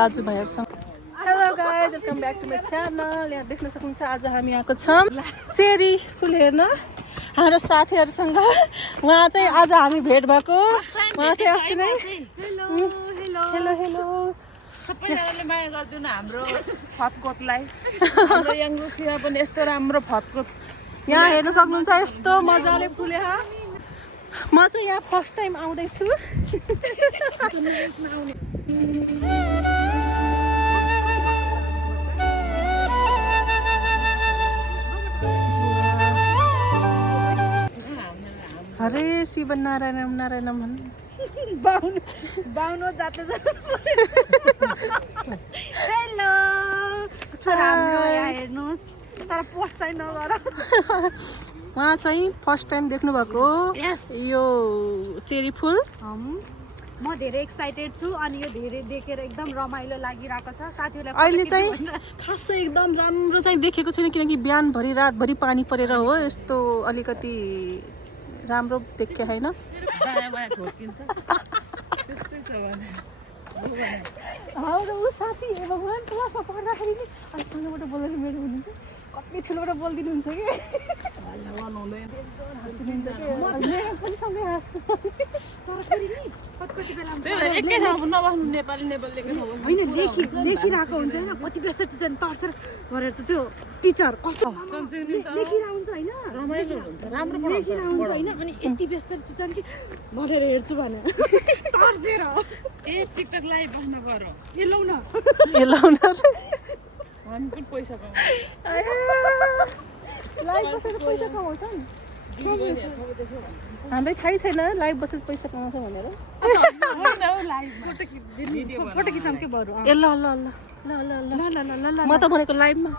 दाजुभाइहरूसँग। Hello guys, welcome back to my channel. यहाँ देख्न सक्नुहुन्छ आज हामी आएको छौँ चेरी फुल हेर्न हाम्रो साथीहरूसँग। उहाँ चाहिँ आज हामी भेट भएको, उहाँ चाहिँ अस्ति नै। हेलो हेलो सबैजनाले माया गरिदिनु हाम्रो फतकोटलाई। हाम्रो यङरुसीमा पनि यस्तो राम्रो फतकोट यहाँ हेर्न सक्नुहुन्छ, यस्तो मजाले फुले। म चाहिँ यहाँ फर्स्ट टाइम आउँदैछु। हरे शिव नारायण नारायण बाउनो जाते हेलो राम्रो यहाँ हेर्नुहोस्, तर पोस्ट चाहिँ नगर। उहाँ चाहिँ फर्स्ट टाइम देख्नु भएको यो चेरी फुल। म धेरै एक्साइटेड छु अनि यो धेरै देखेर एकदम रमाइलो लागिरहेको छ साथीहरूलाई। अहिले चाहिँ खासै एकदम राम्रो चाहिँ देखेको छैन, किनकि बिहानभरि रातभरि पानी परेर हो, यस्तो अलिकति राम्रो देखे होइन। हाम्रो ऊ साथी भगवान् क्लासमा पढ्दाखेरि नि अलिकतिबाट बोल्दाखेरि मेरो हुनुहुन्छ, कति ठुलोबाट बोलिदिनुहुन्छ कि पनि सँगै हाँस्छु। होइन देखिरहेको हुन्छ होइन, कति बेसी चाहिँ तर्सेर गरेर त त्यो टिचर कस्तो देखिरहेको हुन्छ होइन, रमाइलो हुन्छ, राम्रो देखिरहेको हुन्छ होइन। अनि यति बेसी चाहिँ कि भनेर हेर्छु भने तर्सेर टिकटक लाइभ बस्नु पर्यो। ए लाउन हामी पनि पैसा पाउँछ, लाइभ बसेर पैसा कमाउँछ नि। हामीलाई थाहै छैन लाइभ बसेर पैसा कमाउँछ भनेर। फोटो खिचाउँ के बरु। ए ल ल ल म त भनेको लाइभमा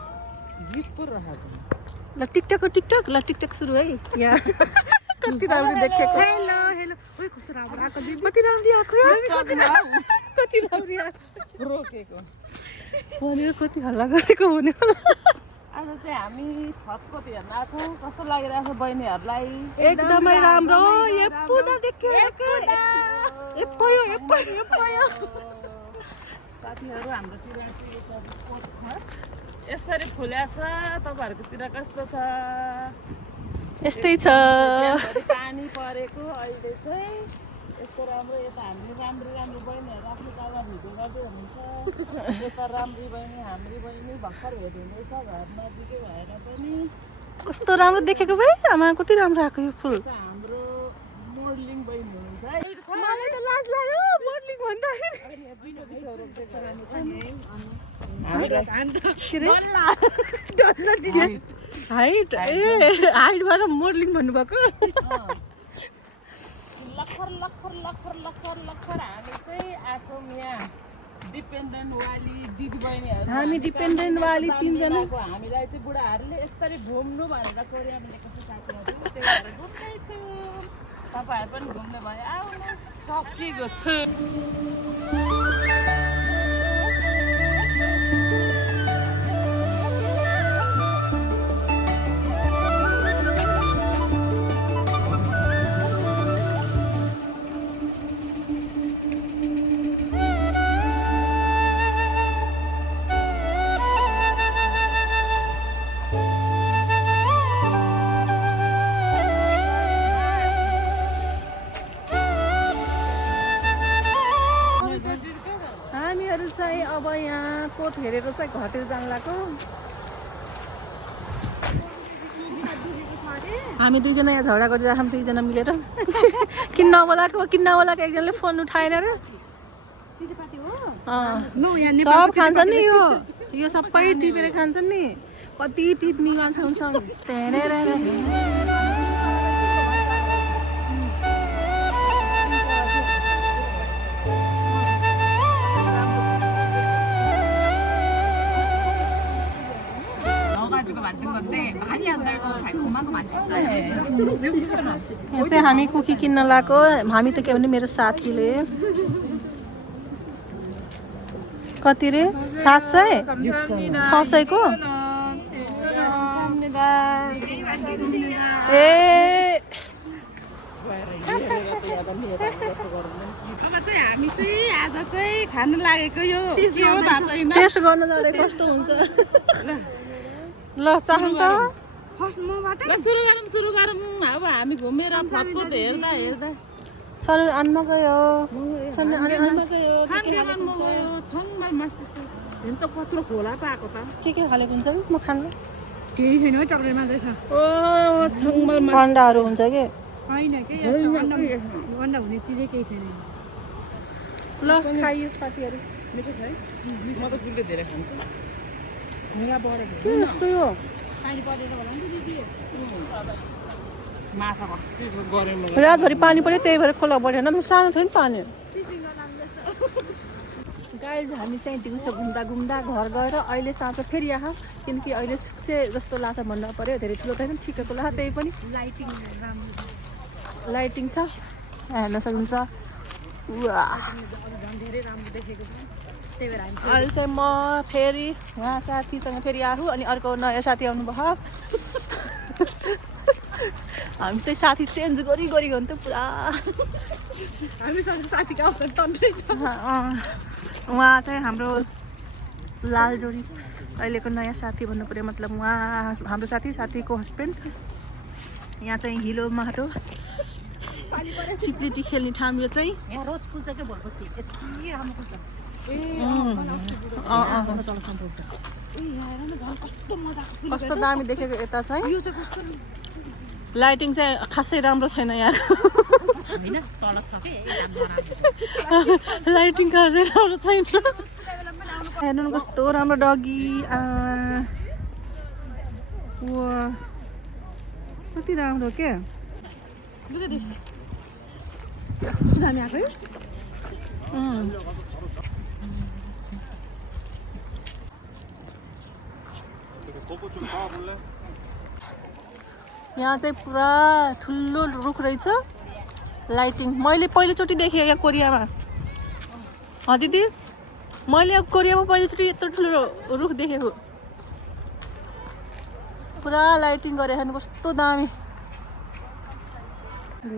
ल टिकटक सुरु है। यहाँ कति राम्रो देखेको, हेलो हेलो ओइ कस्तो राम्रो आएको, कति राम्रो आएको, कति राम्रो रोकेको भनेको कति हल्ला गरेको हुने। आज चाहिँ हामी फतकोट हेर्न आएको छौँ। कस्तो लागिरहेको छ बहिनीहरूलाई? एकदमै राम्रो। साथीहरू हाम्रोतिर यसरी फुलेको छ, तपाईँहरूकोतिर कस्तो छ? यस्तै छ। पानी परेको अहिले चाहिँ यस्तो राम्रो। यता हामीले राम्रो बहिनीहरू आफ्नो काममा भिडियो गर्दै हुनुहुन्छ। यता राम्री बहिनी हाम्री बहिनी भर्खर भेट हुँदैछ घर नजिकै भएर पनि। कस्तो राम्रो देखेको भाइ, आमा कति राम्रो आएको यो फुल। हाम्रो मोडलिङ बहिनी हुनुहुन्छ। मलाई त लाज लाग्यो मोडलिङ भन्दाखेरि। हाइट हाइटबाट मोडलिङ भन्नुभएको। लखर हामी चाहिँ आछौँ यहाँ डिपेन्डेन्ट वाली दिदीबहिनीहरू। हामी डिपेन्डेन्ट वाली तीनजना। हामीलाई चाहिँ बुढाहरूले यसरी घुम्नु भनेर कोरियामा कसो साथीहरू त्यही भएर घुम्दैछु। तपाईँहरू पनि घुम्ने भयो, आउनुहोस्। सकिएको छ। हामीहरू चाहिँ अब यहाँ कोट हेरेर चाहिँ घरतिर जान लाग्यो। हामी दुईजना यहाँ झगडा गरिरहेको दुईजना मिलेर। किन्न बोलाएको एकजनाले फोन उठाएन र। सब खान्छन् नि यो सबै टिपेर खान्छन् नि। कति टिप्ने मान्छे हुन्छ। यहाँ चाहिँ हामी कुकी किन्न लाग्यो। हामी त के भने मेरो साथीले कति रे 700 600 को ए अब चाहिँ हामी चाहिँ आज चाहिँ खानु लागेको यो टेस्ट गर्न जाँदै कस्तो हुन्छ ल चाहौँ त फर्स्ट मबाट ल सुरु गरौँ अब हामी घुमेर फतफत हेर्दा सर आनमा गयो सन्ने अनि आनमा गयो छङमाल मासु हेर्नु त कत्रो खोला पाएको त के खालेको हुन्छ म खानु केही छैन है चक्लेट मात्रै छ ओ छङमाल अन्डाहरू हुन्छ के होइन के अन्डा हुने चिजै केही छैन ल खाइयो साथीहरू मिठो छ है म त गुल्ले धेरै खान्छु खोला बढेको के यस्तो यो पानी परेर होला नि दिदी माछा भक्ति गरेर रातभरि पानी पऱ्यो त्यही भएर खोला बढेन सानो थियो नि पानी गाइज हामी चाहिँ दिउँसो घुम्दा घुम्दा घर गएर अहिले साँझ फेरि आयो किनकि अहिले छुक्चे जस्तो लाग्छ भन्नु पऱ्यो धेरै ठुलो छैन ठिकको लाग्छ त्यही पनि लाइटिङ राम्रो लाइटिङ छ हेर्न सक्नुहुन्छ धेरै राम्रो देखेको छ त्यही भएर हामी अहिले चाहिँ म फेरि उहाँ साथीसँग फेरि आफू अनि अर्को नयाँ साथी आउनुभयो हामी चाहिँ साथी चेन्ज गरी हुन्थ्यो पुरा हामीसँग साथीको अवसर टन्नै छ उहाँ चाहिँ हाम्रो लालजोडी अहिलेको नयाँ साथी भन्नु पऱ्यो मतलब उहाँ हाम्रो साथीको हस्बेन्ड यहाँ चाहिँ हिलो माटो चिप्लिटी खेल्ने ठाउँ यो चाहिँ यहाँ रोज फुल्छ क्या भएपछि यति राम्रो फुल्छ कस्तो दामी देखेको यता चाहिँ यो चाहिँ कस्तो लाइटिङ चाहिँ खासै राम्रो छैन यहाँ होइन तल छ के लाइटिङ खासै राम्रो छैन हेर्नु न कस्तो राम्रो डगी कति राम्रो के लुगा दिस दामी आएको है यहाँ चाहिँ पुरा ठुलो रुख रहेछ लाइटिङ मैले पहिलोचोटि देखेँ यहाँ कोरियामा दिदी मैले अब कोरियामा पहिलोचोटि यत्रो ठुलो रुख देखेको पुरा लाइटिङ गरे हेर्नु कस्तो दामी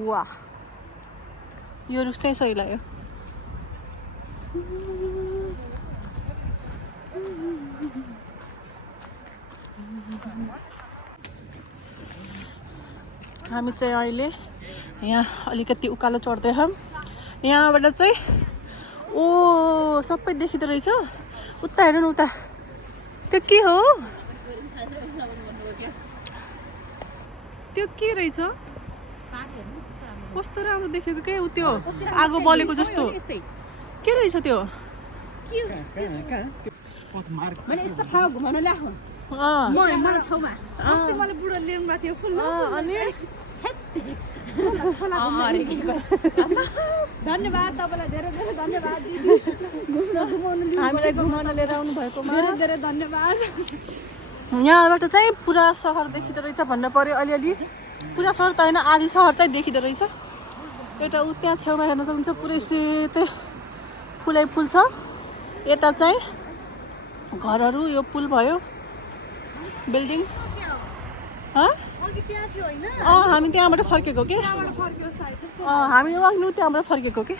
वाह यो रुख चाहिँ सही लाग्यो हामी चाहिँ अहिले यहाँ अलिकति उकालो चढ्दैछौँ यहाँबाट चाहिँ ओ सबै देखिँदो रहेछ उता हेर्नु न उता त्यो के हो त्यो के रहेछ कस्तो राम्रो देखेको के उ त्यो आगो बलेको जस्तो के रहेछ त्यो मैले यस्तो ठाउँ घुमाउनु ल्याएको मलाई ठाउँमा अस्ति मैले बुढो ल्याउनु भएको थियो फुल अनि धन्यवाद तपाईँलाई धेरै धेरै धन्यवाद दिदी हामीलाई घुमाउन लिएर आउनु भएकोमा धेरै धेरै धन्यवाद यहाँबाट चाहिँ पुरा सहर देखिँदो रहेछ भन्न पर्यो अलिअलि पुरा सहर त होइन आधी सहर चाहिँ देखिँदो रहेछ एउटा ऊ त्यहाँ छेउमा हेर्न सक्नुहुन्छ पुरै सेतो फुलै फुल छ यता चाहिँ घरहरू यो पुल भयो बिल्डिङ हामी त्यहाँबाट फर्केको के हामी अघि त्यहाँबाट फर्केको के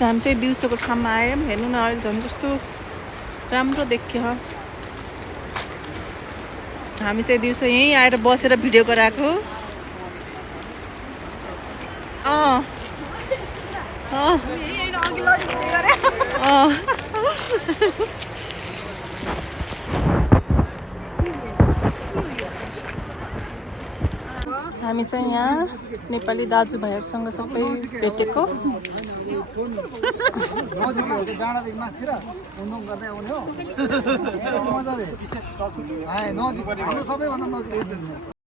हामी चाहिँ दिउँसोको ठाउँमा आयौँ हेर्नु न अहिले झन् कस्तो राम्रो देखियो हामी चाहिँ दिउँसो यहीँ आएर बसेर भिडियो गराएको हामी चाहिँ यहाँ नेपाली दाजुभाइहरूसँग सबै भेटेको डाँडादेखि मासतिर उन्मुख गर्दै आउने हो मजाले विशेष नजिक सबैभन्दा नजिक